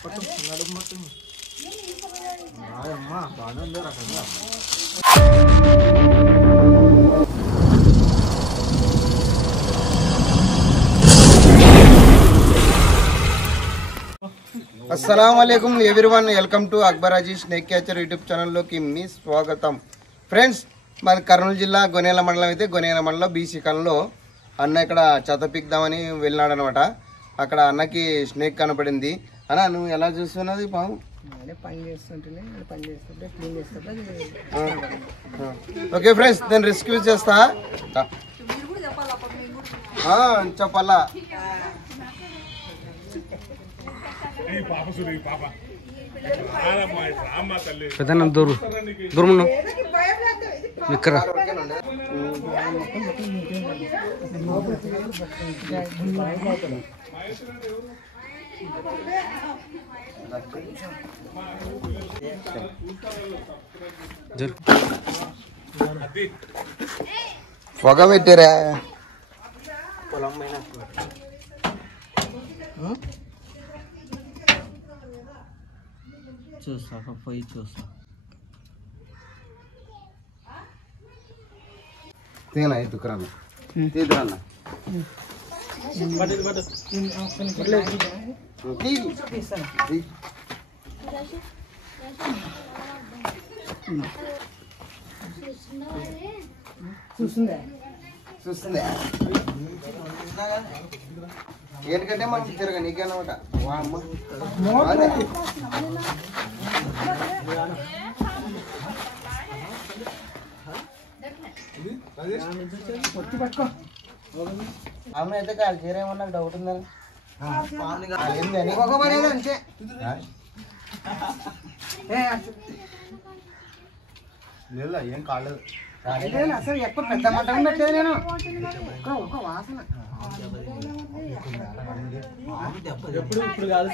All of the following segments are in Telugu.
अस्सलामुअलैकुम एवरीवन, वेलकम टू अकबर अजी स्नेक कैचर यूट्यूब चैनल की मी स्वागतम। फ्रेंड्स, माది కర్నూలు జిల్లా గొనేల మండలం అయితే గొనేల మండలం బీసీ కాలంలో అన్న ఇక్కడ చెత్త పీకుదామని వెళ్ళినాడు అనమాట. అక్కడ అన్నకి స్నేక్ కనపడింది. అన్న నువ్వు ఎలా చూస్తున్నది పాము? ఓకే ఫ్రెండ్స్, నేను రెస్క్యూ చేస్తా చెప్పాలా. పెద్దన్న దూరు దూరం ఇక్కడ పొగ పెట్టారా? చూస్తా పోయి చూస్తా. తేనా దుకురాన్న తీదురన్న చూస్తుందా? ఏంటంటే మంచి తిరగ నీకేనమాట. అమ్మ అయితే కాదు చేరేమన్నా డౌట్ ఉందని లేదు, ఏం కాలేదు అసలు. ఎప్పుడు పెద్ద మటన్ పెట్టలేదు నేను. ఒక వాసన ఎప్పుడు ఇప్పుడు కాదు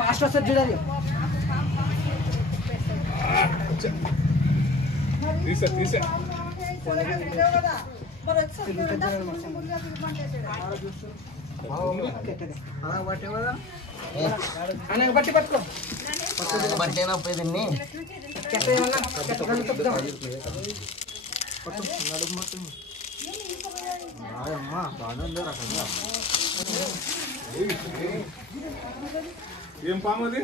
ఫాస్ట్ వస్తుంది చూడాలి. బట్టి పట్టుకో దీన్ని ఏం పాము అది?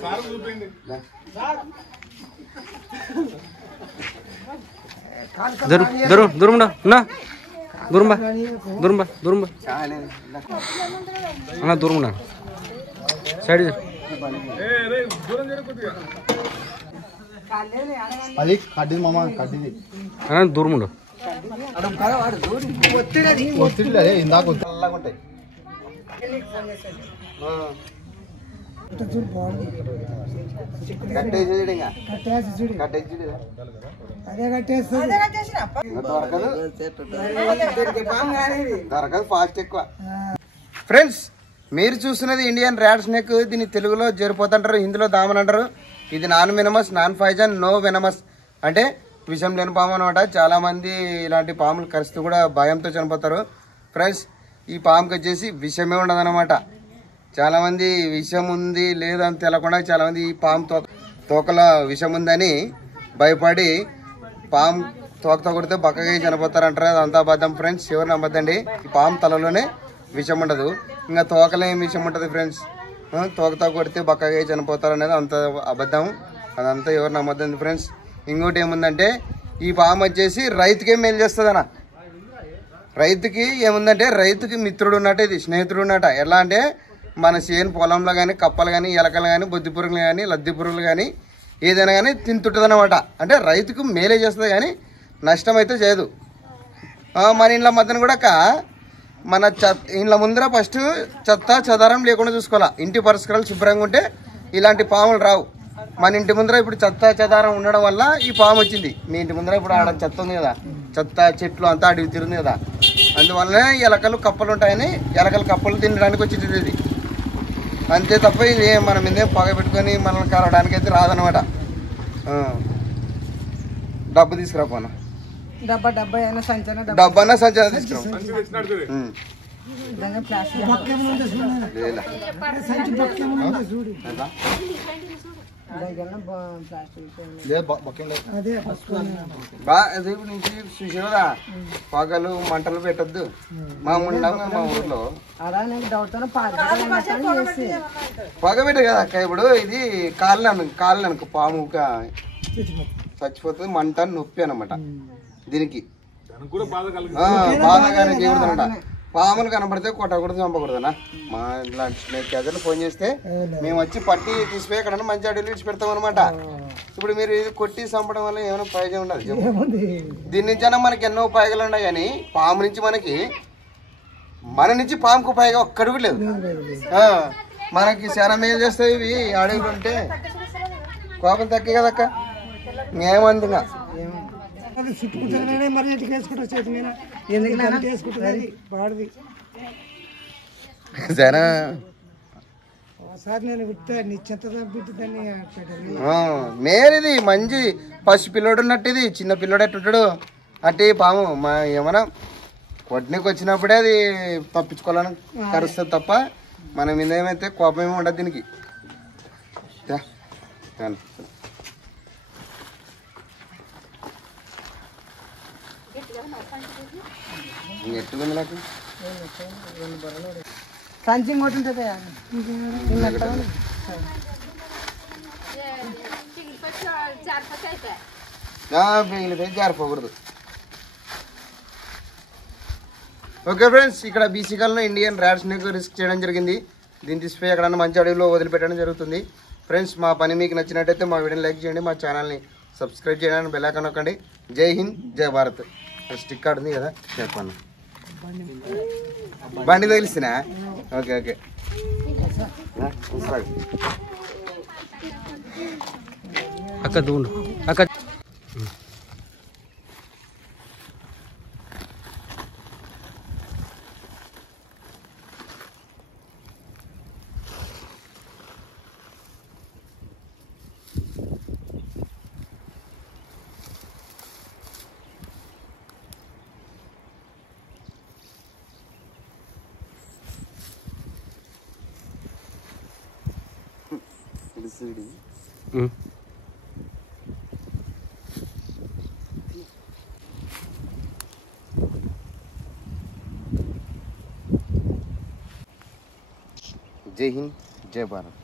సార్ చూపిండి. దూరం దూరం దూరం బా దూరం బా దూరం బా అన్న దూరం ఉన్నా సైడ్ దూరం జరుగుతుంది. అది కడ్డీ మామ, కడ్డీది అన్న దూరం ఉండు. ఒత్తిడి అదే ఇందాక ఒత్తిడిలాగా ఉంటాయి. కట్టేసి దొరకదు, ఫాస్ట్ ఎక్కువ. ఫ్రెండ్స్, మీరు చూస్తున్నది ఇండియన్ ర్యాట్ స్నేక్. దీన్ని తెలుగులో జరిపోతుంటారు, హిందీలో దామన్ అంటారు. ఇది non venomous, non poison, no venomous అంటే విషం లేని పాము అనమాట. చాలా మంది ఇలాంటి పాములు కరిస్తూ కూడా భయంతో చనిపోతారు. ఫ్రెండ్స్, ఈ పాముకి వచ్చేసి విషమే ఉండదన్నమాట. చాలా మంది విషం ఉంది లేదని తెలకుండా చాలా మంది ఈ పాము తోకల విషం ఉందని భయపడి పాము తోకతో కొడితే బక్కగా చనిపోతారంటారు. అదంతా అబద్ధం ఫ్రెండ్స్, ఎవరు నమ్మద్దండి. ఈ పాము తలలోనే విషం ఉండదు, ఇంకా తోకలో ఏం విషం ఉంటుంది ఫ్రెండ్స్. తోకతో కొడితే బక్కగా చనిపోతారు అనేది అంత అబద్ధం, అదంతా ఎవరు నమ్మద్దండి ఫ్రెండ్స్. ఇంకోటి ఏముందంటే ఈ పాము వచ్చేసి రైతుకే మేలు చేస్తుందన్న. రైతుకి ఏముందంటే రైతుకి మిత్రుడు ఉన్నట్టు, ఇది స్నేహితుడు ఉన్నట్ట. ఎలా అంటే మన చేను పొలంలో కానీ కప్పలు కానీ ఎలకలు కానీ బొద్ది పురుగులు కానీ లద్ది పురుగులు కానీ ఏదైనా కానీ తింటుంటుంది అనమాట. అంటే రైతుకు మేలే చేస్తుంది కానీ నష్టం అయితే చేయదు. మన ఇంట్లో మధ్యన కూడా మన ఇంట్లో ముందర ఫస్ట్ చెత్త చెదారం లేకుండా చూసుకోవాలా. ఇంటి పరిసరాలు శుభ్రంగా ఉంటే ఇలాంటి పాములు రావు. మన ఇంటి ముందర ఇప్పుడు చెత్త చెదారం ఉండడం వల్ల ఈ పాము వచ్చింది. మీ ఇంటి ముందర ఇప్పుడు ఆడ చెత్త ఉంది కదా, చెత్త చెట్లు అంతా అడిగి తిరుగుతుంది కదా, అందువల్లనే ఎలకలు కప్పలు ఉంటాయని ఎలకలు కప్పలు తినడానికి వచ్చింది ఇది. అంతే తప్ప ఇది మనం మీదే పొగ పెట్టుకొని మనల్ని కలవడానికి అయితే రాదనమాట. డబ్బు తీసుకురా పోనా, డబ్బా అయినా సంచన డబ్బన్నా సంచారం తీసుకురా. మంచి తెచ్చినాడు చూసారా, పొగలు మంటలు పెట్టద్దు. మా ఊర్లో పొగ పెట్టదు కదా అక్క. ఇప్పుడు ఇది కాళ్ళనుకో పాము చచ్చిపోతుంది, మంట నొప్పి అనమాట. దీనికి కూడా బాధ కలిగి బాధగానే చేయకూడదనమాట. పాములు కనబడితే కొట్టకూడదు, చంపకూడదనా. మా ఇలాంటి ప్రజలు ఫోన్ చేస్తే మేము వచ్చి పట్టి తీసిపోయి ఎక్కడన్నా మంచి అడవిలో ఇచ్చి పెడతాం అనమాట. ఇప్పుడు మీరు ఇది కొట్టి చంపడం వల్ల ఏమైనా ప్రయోజనం ఉండదు చెప్పు. దీని నుంచైనా మనకి ఎన్నో ఉపయోగాలు ఉన్నాయి, కానీ పాము నుంచి మన నుంచి పాముకు ఉపయోగం ఒక్కడు కూడా లేదు. మనకి చాలా మేలు చేస్తాయి ఇవి అడవిలో ఉంటే. కోపం తక్కువ కదక్క, ఏమందిగా చుట్టుకుంటే మరి ఇంటికి వేసుకుంటా చేతి మీద వేసుకుంటుంది వాడిది. జనా ఒకసారి నేను విట్టా నీ చెత్త బిడ్డదాన్ని మేరిది మంచి పసి పిల్లోడు ఉన్నట్టు. ఇది చిన్న పిల్లోడు ఎట్టుంటాడు అట్టి పాము. ఏమన్నా కొట్టినకి వచ్చినప్పుడే అది తప్పించుకోవాలని కరుస్తుంది తప్ప మనం ఏమైతే కోపం ఏమి ఉండదు దీనికి. ఎట్టుకుంది నాకు సంచి ఇంకోటి ఉంటుంది. జారిపోకూడదు. ఓకే ఫ్రెండ్స్, ఇక్కడ బీసీ కాలంలో ఇండియన్ ర్యాట్ స్నేక్ రిస్క్ చేయడం జరిగింది. దీన్ని తీసుకుపోయి ఎక్కడన్నా మంచి అడవిలో వదిలిపెట్టడం జరుగుతుంది. ఫ్రెండ్స్, మా పని మీకు నచ్చినట్టయితే మా వీడియోని లైక్ చేయండి, మా ఛానల్ని సబ్స్క్రైబ్ చేయడానికి బెల్ ఐకాన్ నొక్కండి. జై హింద్, జై భారత్. స్టిక్ కార్డు ఉంది కదా, చెప్పాను. బండి తగిలిస్తున్నా. ఓకే ఓకే అక్క దూండు అక్క. జై హింద్, జై భారత్.